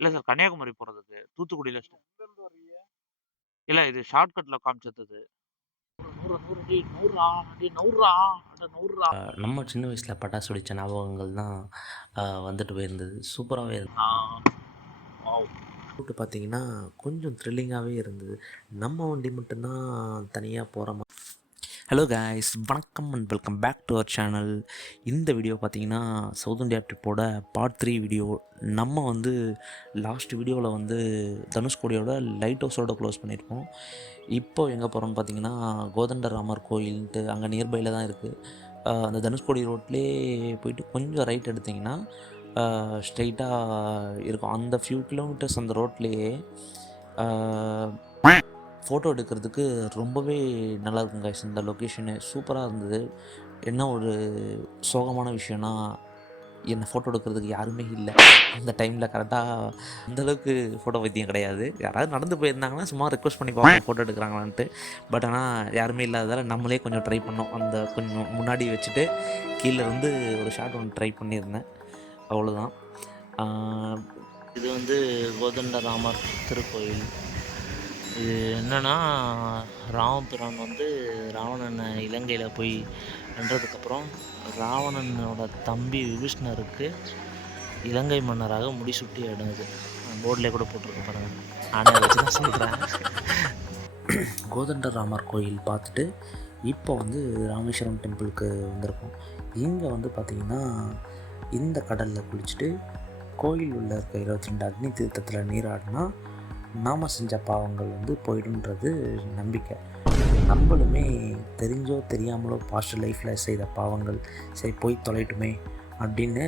இல்ல சார் கன்னியாகுமரி போறதுக்கு. தூத்துக்குடியில இல்ல இது ஷார்ட்கட்ல காமிச்சது. 100 100 டேய் 100 டேய் 100 அட 100 நம்ம சின்ன வயசில் பட்டாசு வெடித்த ஞாபகங்கள் தான் வந்துட்டு போயிருந்தது. சூப்பராகவே இருந்தது. வாவ். ரூட்டு பார்த்தீங்கன்னா கொஞ்சம் த்ரில்லிங்காகவே இருந்தது. நம்ம வண்டி மட்டும்தான் தனியாக போகிற மாதிரி. ஹலோ காய்ஸ், வணக்கம் and welcome back to our channel. இந்த வீடியோ பார்த்தீங்கன்னா சவுத் இந்தியா ட்ரிப்போட பார்ட் 3 வீடியோ. நம்ம வந்து லாஸ்ட் வீடியோவில் வந்து தனுஷ்கோடியோட லைட் ஹவுஸோட க்ளோஸ் பண்ணியிருக்கோம். இப்போ எங்கே போகிறோம்னு பார்த்தீங்கன்னா கோதண்டராமர் கோயில்ன்ட்டு அங்கே நியர்பையில் தான் இருக்குது. அந்த தனுஷ்கோடி ரோட்லேயே போயிட்டு கொஞ்சம் ரைட் எடுத்திங்கன்னா ஸ்ட்ரைட்டாக இருக்கும். அந்த ஃபியூ கிலோமீட்டர்ஸ் அந்த ரோட்லேயே ஃபோட்டோ எடுக்கிறதுக்கு ரொம்பவே நல்லாயிருக்கும் கைஸ். இந்த லொக்கேஷனு சூப்பராக இருந்தது. என்ன ஒரு சோகமான விஷயம்னா என்னை ஃபோட்டோ எடுக்கிறதுக்கு யாருமே இல்லை அந்த டைமில். கரெக்டாக அந்தளவுக்கு ஃபோட்டோ பைத்தியம் கிடையாது. யாராவது நடந்து போயிருந்தாங்கன்னா சும்மா ரெக்வஸ்ட் பண்ணி பார்ப்போம் ஃபோட்டோ எடுக்கிறாங்களான்ட்டு. பட் ஆனால் யாருமே இல்லாததால் நம்மளே கொஞ்சம் ட்ரை பண்ணோம். அந்த கொஞ்சம் முன்னாடி வச்சுட்டு கீழே இருந்து ஒரு ஷாட் ஒன்று ட்ரை பண்ணியிருந்தேன், அவ்வளோதான். இது வந்து கோதண்டராமர் திருக்கோயில். இது என்னென்னா ராமபிரான் வந்து ராவணனை இலங்கையில் போய் வென்றதுக்கப்புறம் ராவணனோட தம்பி விபீஷ்ணருக்கு இலங்கை மன்னராக முடிசூட்டி அடைஞ்சது. போர்டிலே கூட போட்டிருக்க பாருங்கள். ஆனால் வச்சு தான் சொல்கிறேன். கோதண்டராமர் கோயில் பார்த்துட்டு இப்போ வந்து ராமேஸ்வரம் டெம்பிளுக்கு வந்திருக்கோம். இங்கே வந்து பார்த்திங்கன்னா இந்த கடலில் குளிச்சுட்டு கோயில் உள்ள இருக்க 22 அக்னி தீர்த்தத்தில் நீராடினா நாம் செஞ்ச பாவங்கள் வந்து போயிடுன்றது நம்பிக்கை. நம்மளுமே தெரிஞ்சோ தெரியாமலோ பாஸ்ட் லைஃப்பில் செய்த பாவங்கள் சரி போய் தொலைட்டுமே அப்படின்னு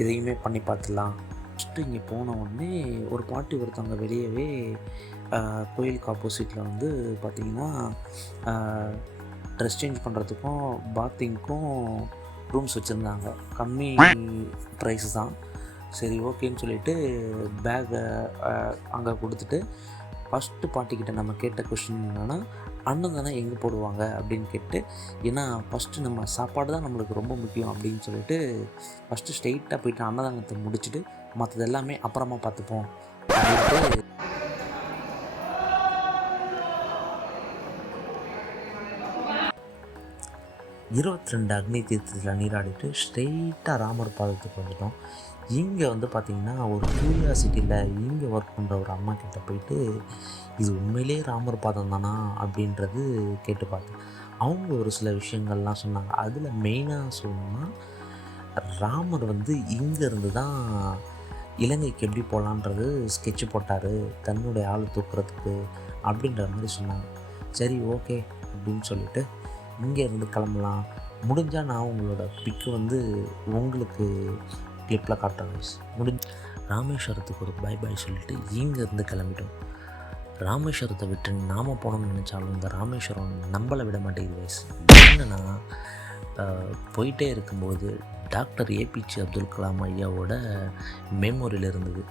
இதையுமே பண்ணி பார்த்துடலாம். ஃபஸ்ட்டு இங்கே போன உடனே ஒரு பாட்டி ஒருத்தவங்க வெளியவே கோயிலுக்கு ஆப்போசிட்டில் வந்து பார்த்திங்கன்னா ட்ரெஸ் சேஞ்ச் பண்ணுறதுக்கும் பாத்திங்க்கும் ரூம்ஸ் வச்சுருந்தாங்க. கம்மி ப்ரைஸ் தான். சரி ஓகேன்னு சொல்லிவிட்டு பேக்கை அங்கே கொடுத்துட்டு ஃபஸ்ட்டு பாட்டிக்கிட்ட நம்ம கேட்ட கொஷின் என்னென்னா அன்னதானம் எங்கே போடுவாங்க அப்படின்னு கேட்டு, ஏன்னா ஃபஸ்ட்டு நம்ம சாப்பாடு தான் நம்மளுக்கு ரொம்ப முக்கியம் அப்படின்னு சொல்லிட்டு ஃபஸ்ட்டு ஸ்ட்ரெயிட்டாக போயிட்டு அன்னதானத்தை முடிச்சுட்டு மற்றது எல்லாமே அப்புறமா பார்த்துப்போம் அப்படின்ட்டு 22 அக்னி தீர்த்தத்தில் நீராடிட்டு ஸ்ட்ரெயிட்டாக ராமர் பாதத்துக்கு வந்துட்டோம். இங்கே வந்து பார்த்திங்கன்னா ஒரு க்யூரியாசிட்டியில் இங்கே ஒர்க் பண்ணுற ஒரு அம்மா கிட்ட போயிட்டு இது உண்மையிலே ராமர் பாதம் தானா அப்படின்றது கேட்டு பார்த்தேன். அவங்க ஒரு சில விஷயங்கள்லாம் சொன்னாங்க. அதில் மெயினாக சொல்லணும்னா ராமர் வந்து இங்கேருந்து தான் இலங்கைக்கு எப்படி போகலான்றது ஸ்கெட்சு போட்டார் தன்னுடைய ஆள் தூக்குறதுக்கு அப்படின்ற மாதிரி சொன்னாங்க. சரி ஓகே அப்படின்னு சொல்லிவிட்டு இங்கேருந்து கிளம்பலாம். முடிஞ்சால் நான் உங்களோட பிக்கு வந்து உங்களுக்கு கிளிப்பில் காட்டுறேன் கைஸ். ராமேஸ்வரத்துக்கு ஒரு பை பாய் சொல்லிவிட்டு இங்கேருந்து கிளம்பிட்டோம். ராமேஸ்வரத்தை விட்டு நாம் போனோம்னு நினச்சாலும் இந்த ராமேஸ்வரம் நம்மளை விட மாட்டேங்குது கைஸ். என்னென்னா போயிட்டே இருக்கும்போது டாக்டர் ஏபிஜே அப்துல் கலாம் ஐயாவோட மெமோரியல் இருந்தது.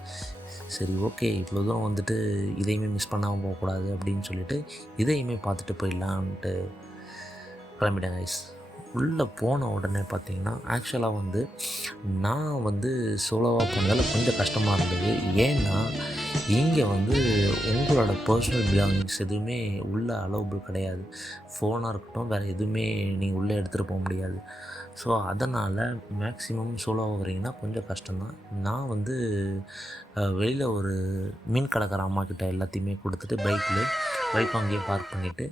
சரி ஓகே இவ்வளோ தூரம் வந்துட்டு இதையுமே மிஸ் பண்ணாமல் போகக்கூடாது அப்படின்னு சொல்லிட்டு இதையுமே பார்த்துட்டு போயிடலான்ட்டு கிளம்பிட்டேன் கைஸ். உள்ளே போன உடனே பார்த்திங்கன்னா ஆக்சுவலாக வந்து நான் வந்து சோலோவாக போனதால் கொஞ்சம் கஷ்டமாக இருந்தது. ஏன்னா இங்கே வந்து உங்களோட பர்சனல் பிலாங்கிங்ஸ் எதுவுமே உள்ளே அலோவபிள் கிடையாது. ஃபோனாக இருக்கட்டும் வேறு எதுவுமே நீங்கள் உள்ளே எடுத்துகிட்டு போக முடியாது. ஸோ அதனால் மேக்ஸிமம் சோலோவாக வரீங்கன்னா கொஞ்சம் கஷ்டம்தான். நான் வந்து வெளியில் ஒரு மீன் கடைக்கார அம்மாக்கிட்ட எல்லாத்தையுமே கொடுத்துட்டு பைக் அங்கேயே பார்க் பண்ணிவிட்டு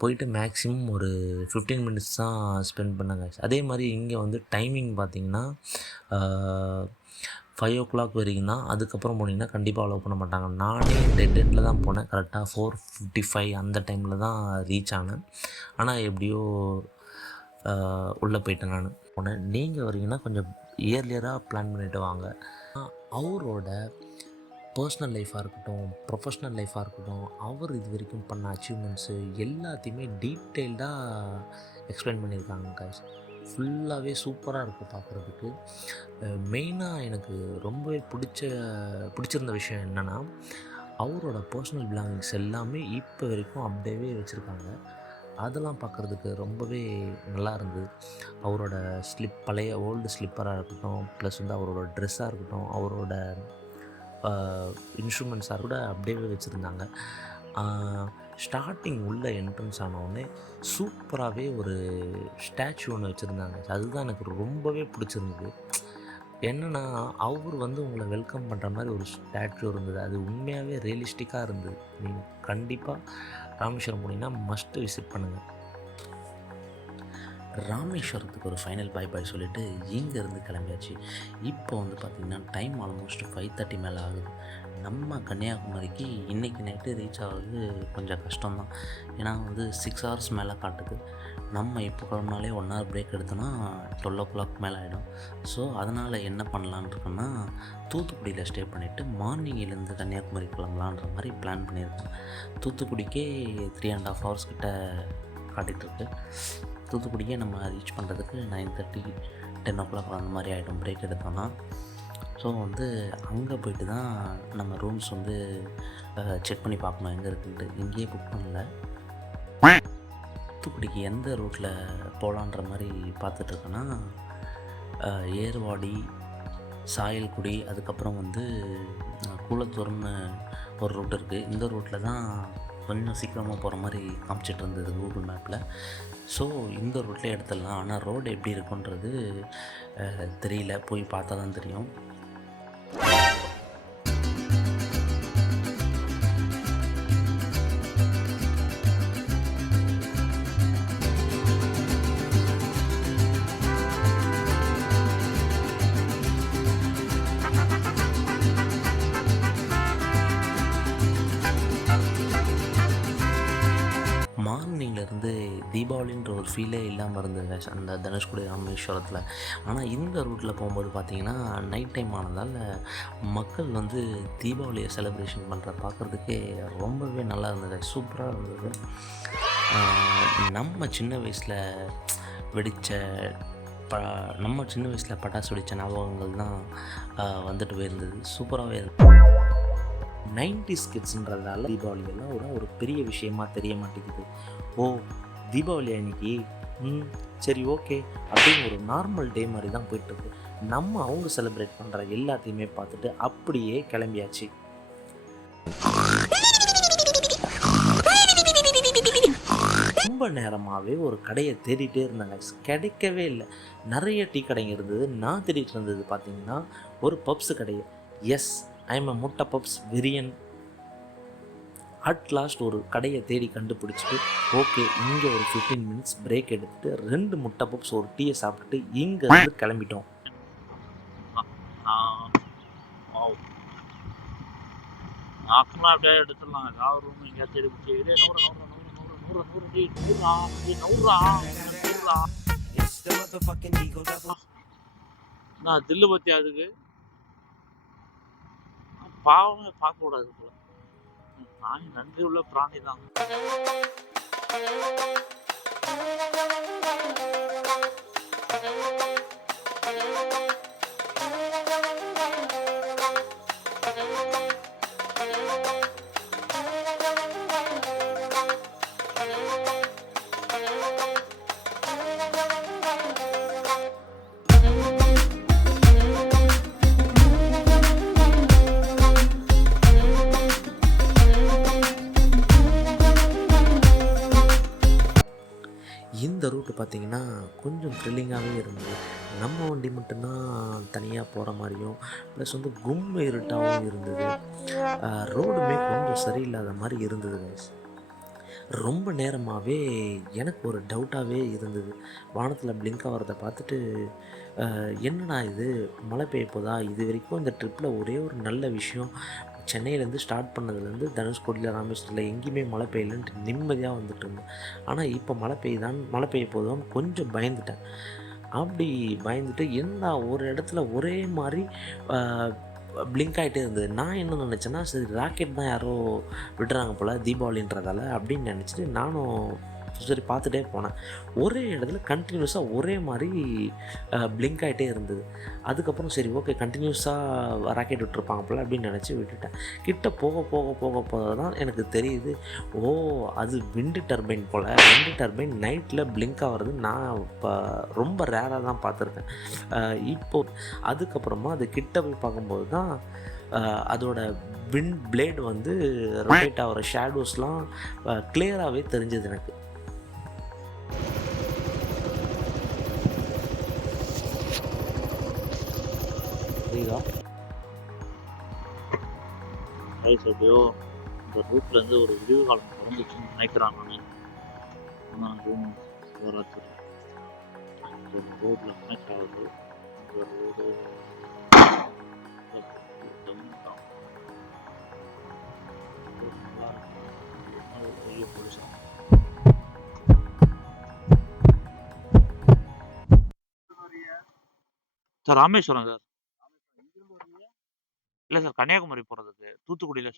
போயிட்டு மேக்ஸிமம் ஒரு 15 மினிட்ஸ் தான் ஸ்பெண்ட் பண்ணேங்க. அதே மாதிரி இங்கே வந்து டைமிங் பார்த்திங்கன்னா 5 o'clock வரைக்கும் தான். அதுக்கப்புறம் போனீங்கன்னா கண்டிப்பாக அலோவ் பண்ண மாட்டாங்க. நானே டெட் எண்டில் தான் போனேன். கரெக்டாக 4:55 அந்த டைமில் தான் ரீச் ஆனேன். ஆனால் எப்படியோ உள்ளே போயிட்டேன் நான் போனேன். நீங்கள் வரீங்கன்னா கொஞ்சம் இயர்லியராக பிளான் பண்ணிவிட்டு வாங்க. அவரோட பர்சனல் லைஃபாக இருக்கட்டும் ப்ரொஃபஷ்னல் லைஃபாக இருக்கட்டும் அவர் இது வரைக்கும் பண்ண அச்சீவ்மெண்ட்ஸு எல்லாத்தையுமே டீட்டெயில்டாக எக்ஸ்பிளைன் பண்ணியிருக்காங்க கைஸ். ஃபுல்லாகவே சூப்பராக இருக்குது பார்க்குறதுக்கு. மெயினாக எனக்கு ரொம்பவே பிடிச்சிருந்த விஷயம் என்னென்னா அவரோட பர்சனல் பிலாங்கிங்ஸ் எல்லாமே இப்போ வரைக்கும் அப்படியே வச்சுருக்காங்க. அதெல்லாம் பார்க்குறதுக்கு ரொம்பவே நல்லா இருந்தது. அவரோட பழைய ஓல்டு ஸ்லிப்பராக இருக்கட்டும் ப்ளஸ் வந்து அவரோட ட்ரெஸ்ஸாக இருக்கட்டும் அவரோட இன்ஸ்ட்ருமெண்ட்ஸாக கூட அப்படியே வச்சுருந்தாங்க. ஸ்டார்டிங் உள்ள என்ட்ரன்ஸ் ஆனவுடனே சூப்பராகவே ஒரு ஸ்டாச்சு ஒன்று வச்சுருந்தாங்க. அதுதான் எனக்கு ரொம்பவே பிடிச்சிருந்தது. என்னென்னா அவர் வந்து உங்களை வெல்கம் பண்ணுற மாதிரி ஒரு ஸ்டாச்சு இருந்தது. அது உண்மையாகவே ரியலிஸ்டிக்காக இருந்தது. நீங்கள் கண்டிப்பாக ராமேஸ்வரம் போனீங்கன்னா மஸ்ட்டு விசிட் பண்ணுங்கள். ராமேஸ்வரத்துக்கு ஒரு ஃபைனல் பாய் சொல்லிவிட்டு இங்கேருந்து கிளம்பியாச்சு. இப்போ வந்து பார்த்திங்கன்னா டைம் ஆல்மோஸ்ட் 5:30 மேலே ஆகுது. நம்ம கன்னியாகுமரிக்கு இன்றைக்கி நைட்டு ரீச் ஆகிறது கொஞ்சம் கஷ்டம்தான். ஏன்னா வந்து 6 ஹவர்ஸ் மேலே காட்டுது. நம்ம இப்போ கிளம்புனாலே 1 ஹவர் பிரேக் எடுத்தோன்னா 12 o'clock மேலே ஆகிடும். ஸோ அதனால் என்ன பண்ணலான்னு இருக்கோன்னா தூத்துக்குடியில் ஸ்டே பண்ணிவிட்டு மார்னிங்கிலேருந்து கன்னியாகுமரி கிளம்பலான்ற மாதிரி பிளான் பண்ணியிருக்கேன். தூத்துக்குடிக்கே 3.5 hours கிட்ட காட்டிகிட்ருக்கு. தூத்துக்குடியே நம்ம ரீச் பண்ணுறதுக்கு 9:30 10 o'clock அந்த மாதிரி ஆகிடும் பிரேக் எடுத்தோன்னா. ஸோ வந்து அங்கே போய்ட்டு தான் நம்ம ரூம்ஸ் வந்து செக் பண்ணி பார்க்கணும் எங்கே இருக்குன்ட்டு. இங்கேயே புக் பண்ணல. தூத்துக்குடிக்கு எந்த ரூட்டில் போகலான்ற மாதிரி பார்த்துட்ருக்கேன்னா ஏர்வாடி, சாயல்குடி, அதுக்கப்புறம் வந்து கூலத்தூர்னு ஒரு ரூட் இருக்குது. இந்த ரூட்டில் தான் கொஞ்சம் சீக்கிரமாக போகிற மாதிரி காமிச்சிட்டு இருந்தது கூகுள் மேப்பில். ஸோ இந்த ரூட்லேயே எடுத்துடலாம். ஆனால் ரோடு எப்படி இருக்குன்றது தெரியல, போய் பார்த்தா தான் தெரியும். மார்னிங்லேருந்து தீபாவளின்ற ஒரு ஃபீலே இல்லாமல் இருந்தது அந்த தனுஷ்கோடி ராமேஸ்வரத்தில். ஆனால் இந்த ரூட்டில் போகும்போது பார்த்திங்கன்னா நைட் டைம் ஆனதால் மக்கள் வந்து தீபாவளியை செலிப்ரேஷன் பண்ணுற பார்க்குறதுக்கே ரொம்பவே நல்லா இருந்தது, சூப்பராக இருந்தது. நம்ம சின்ன வயசில் பட்டாசு வெடித்த ஞாபகங்கள் தான் வந்துட்டு போயிருந்தது. சூப்பராகவே இருந்தது. 90s கிட்ஸுன்றதால தீபாவளியெல்லாம் ஒரு பெரிய விஷயமா தெரிய மாட்டேங்குது. ஓ தீபாவளி அன்னைக்கு சரி ஓகே அப்படின்னு ஒரு நார்மல் டே மாதிரி தான் போயிட்டுருக்கு. நம்ம அவங்க செலிப்ரேட் பண்ணுற எல்லாத்தையுமே பார்த்துட்டு அப்படியே கிளம்பியாச்சு. ரொம்ப நேரமாகவே ஒரு கடையை தேடிட்டே இருந்தாங்க, கிடைக்கவே இல்லை. நிறைய டீ கடைங்க இருந்தது. நான் தேடிட்டு இருந்தது பார்த்திங்கன்னா ஒரு பப்ஸு கடையை. எஸ், ஐம் முட்டை பப்ஸ் வெரியன். அட் லாஸ்ட் ஒரு கடையை தேடி கண்டுபிடிச்சிட்டு ஓகே இங்கே ஒரு 15 minutes பிரேக் எடுத்துகிட்டு 2 முட்டை பப்ஸ் ஒரு டீயை சாப்பிட்டுட்டு இங்கே வந்து கிளம்பிட்டோம். நாக்கெல்லாம் அப்படியே எடுத்துடலாம். ஏதாவது ரூம் எங்கேயா தேடி பிடிச்சி நான் தில்லு பத்தி அதுக்கு பாவமே பார்க்க கூடாது போல. நாய் நன்றி உள்ள பிராணி தான். இந்த ரூட்டு பார்த்திங்கன்னா கொஞ்சம் த்ரில்லிங்காகவே இருந்தது. நம்ம வண்டி மட்டும்தான் தனியாக போகிற மாதிரியும் ப்ளஸ் வந்து கும்பு இருட்டாகவும் இருந்தது. ரோடுமே கொஞ்சம் சரியில்லாத மாதிரி இருந்தது கைஸ். ரொம்ப நேரமாகவே எனக்கு ஒரு டவுட்டாகவே இருந்தது. வானத்தில் பிளிங்க் ஆகிறத பார்த்துட்டு என்னடா இது மழை பெய்ய போதா? இது வரைக்கும் இந்த ட்ரிப்பில் ஒரே ஒரு நல்ல விஷயம், சென்னையிலேருந்து ஸ்டார்ட் பண்ணதுலேருந்து தனுஷ்கோடியில் ராமேஸ்வரத்தில் எங்கேயுமே மழை பெய்யலன்ட்டு நிம்மதியாக வந்துட்டு இருந்தேன். ஆனால் இப்போ மழை பெய்ய போதும் கொஞ்சம் பயந்துட்டேன். அப்படி பயந்துட்டு என்ன ஒரு இடத்துல ஒரே மாதிரி பிளிங்க் ஆகிட்டே இருந்தது. நான் என்ன நினச்சேன்னா சரி ராக்கெட் தான் யாரோ விடுறாங்க போல் தீபாவளின்றதால அப்படின்னு நினச்சிட்டு நானும் சரி பார்த்துட்டே போனேன். ஒரே இடத்துல கண்டினியூஸாக ஒரே மாதிரி பிளிங்க் ஆகிட்டே இருந்தது. அதுக்கப்புறம் சரி ஓகே கண்டினியூஸாக ராக்கெட் விட்டுருப்பாங்க போல் அப்படின்னு நினச்சி விட்டுட்டேன். கிட்ட போக தான் எனக்கு தெரியுது, ஓ அது விண்டு டர்பைன் போல். விண்டு டர்பைன் நைட்டில் பிளிங்க் ஆகிறது நான் இப்போ ரொம்ப ரேராக தான் பார்த்துருக்கேன். இப்போது அதுக்கப்புறமா அது கிட்ட போய் பார்க்கும்போது தான் அதோட பிளேடு வந்து ரொட்டேட் ஆகிற ஷேடோஸ்லாம் கிளியராகவே தெரிஞ்சது எனக்கு. புரியுதா? எப்படியோ இந்த ரூட்லேருந்து ஒரு விடிவு காலம் பிறந்துச்சுன்னு நினைக்கிறான் நான். ஆனால் அதுவும் வராது. இந்த ரோட்டில் கனெக்ட் ஆகுது. இந்த ரோடு சார் ராமேஸ்வரம் சார். இல்லை சார், கன்னியாகுமரி போகிறதுக்கு தூத்துக்குடியில்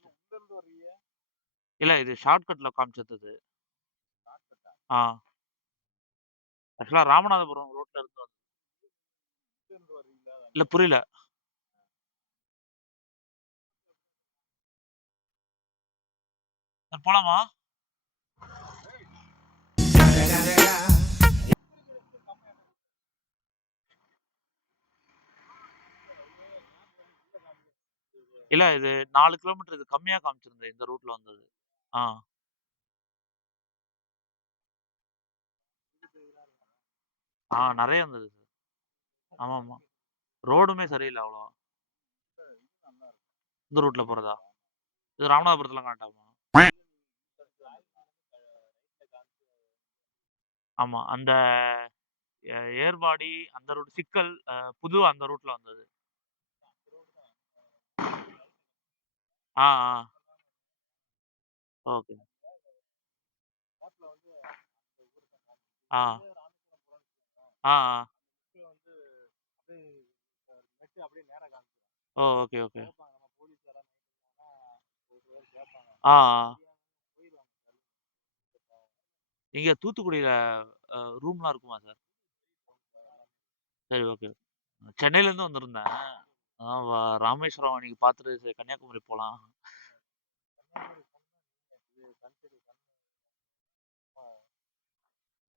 இல்லை, இது ஷார்ட்கட்டில் காமிச்சது. ஆ, ஆக்சுவலாக ராமநாதபுரம் ரோட்டில் இருந்து வந்து. இல்லை புரியல. சார் போலாமா? இல்ல, இது 4 கிலோமீட்டர் இது கம்மியா காமிச்சிருந்தது இந்த ரூட்ல வந்தது. ஆ. நெறைய வந்தது சார். ஆமாமா. ரோடுமே சரியில்ல அவ்வளவா. இந்த ரூட்ல போறதா? இது ராமநாதபுரத்துல கனெக்ட் ஆகுமா? ஆமா. அந்த ஏர்வாடி அந்த ரூட் சிக்கல் புது அந்த ரூட்ல வந்தது. ஆ, ஆ. ஓகே. ஆ. ஆ, ஆ. ஓ! Okay, okay. ஆ, ஆ. இங்க தூத்துக்குடியில ரூம்லாம் இருக்குமா சார்? சரி, ஓகே. சென்னையிலேருந்து வந்திருந்தேன். அதான் ராமேஸ்வரம் அன்னைக்கு பார்த்துட்டு சரி கன்னியாகுமரி போலாம்.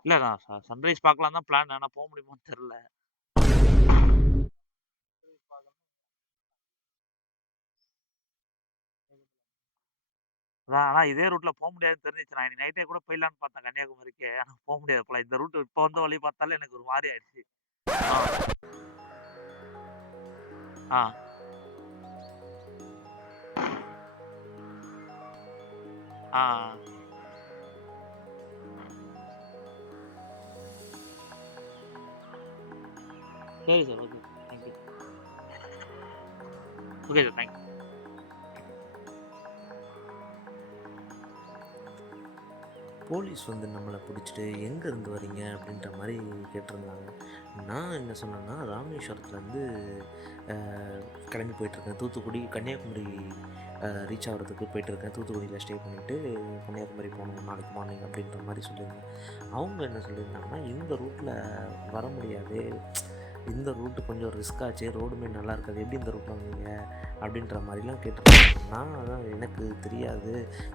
இல்ல நான் சன்ரைஸ் பார்க்கலாம் தான் பிளான். ஆனா போ முடியுமான்னு தெரியல. அதான், ஆனா இதே ரூட்ல போ முடியாதுன்னு தெரிஞ்சுச்சு. நான் இன்னைக்கு நைட்டே கூட போயிடலான்னு பார்த்தேன் கன்னியாகுமரிக்கு. ஆனா போ முடியாது போல. இந்த ரூட் இப்ப வந்த வழி பார்த்தாலே எனக்கு ஒரு மாரி ஆயிடுச்சு. ஆ. ஆ. ஆ. சரி sir. Okay. Thank you. Okay sir. Thank you. Police வந்து நம்மளை பிடிச்சிட்டு எங்கேருந்து வரீங்க அப்படின்ற மாதிரி கேட்டிருந்தாங்க. நான் என்ன சொன்னேன்னா ராமேஸ்வரத்துலேருந்து கிளம்பி போயிட்டுருக்கேன். தூத்துக்குடி கன்னியாகுமரி ரீச் ஆகிறதுக்கு போயிட்டுருக்கேன். தூத்துக்குடியில் ஸ்டே பண்ணிவிட்டு கன்னியாகுமரி போகணும் நாளைக்கு மார்னிங் அப்படின்ற மாதிரி சொல்லியிருந்தேன். அவங்க என்ன சொல்லியிருந்தாங்கன்னா இந்த ரூட்டில் வர முடியாது, இந்த ரூட்டு கொஞ்சம் ரிஸ்க்காச்சு, ரோடுமே நல்லா இருக்காது, எப்படி இந்த ரூட்டில் வந்தீங்க அப்படின்ற மாதிரிலாம் கேட்டிருந்தாங்க. நான் அதான் எனக்கு தெரியாது,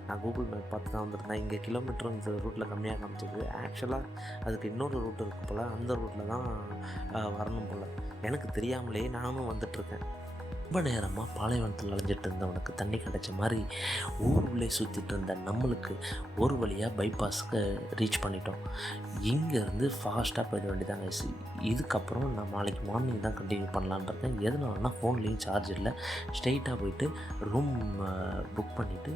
நான் கூகுள் மேப் பார்த்து தான் வந்திருந்தேன், இங்கே கிலோமீட்டரும் இந்த ரூட்டில் கம்மியாக காமிச்சது, ஆக்சுவலாக அதுக்கு இன்னொரு ரூட் இருக்குது போல், அந்த ரூட்டில் தான் வரணும் போல், எனக்கு தெரியாமலேயே நானும் வந்துட்டுருக்கேன். ரொம்ப நேரமாக பாலைவனத்தில் அலைஞ்சிட்டு இருந்தவனுக்கு தண்ணி கிடச்ச மாதிரி ஊருக்குள்ளே சுற்றிட்டு இருந்த நம்மளுக்கு ஒரு வழியாக பைபாஸுக்கு ரீச் பண்ணிட்டோம். இங்கேருந்து ஃபாஸ்ட்டாக போயிட வேண்டியதாங்க. இதுக்கப்புறம் நான் நாளைக்கு மார்னிங் தான் கண்டினியூ பண்ணலான்னு இருக்கேன். எதனாலனா ஃபோன்லேயும் சார்ஜ் இல்லை. ஸ்ட்ரெயிட்டாக போயிட்டு ரூம் புக் பண்ணிவிட்டு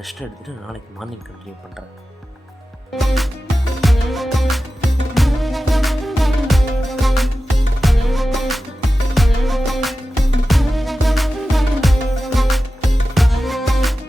ரெஸ்ட் எடுத்துகிட்டு நாளைக்கு மார்னிங் கண்டினியூ பண்ணுறேன்.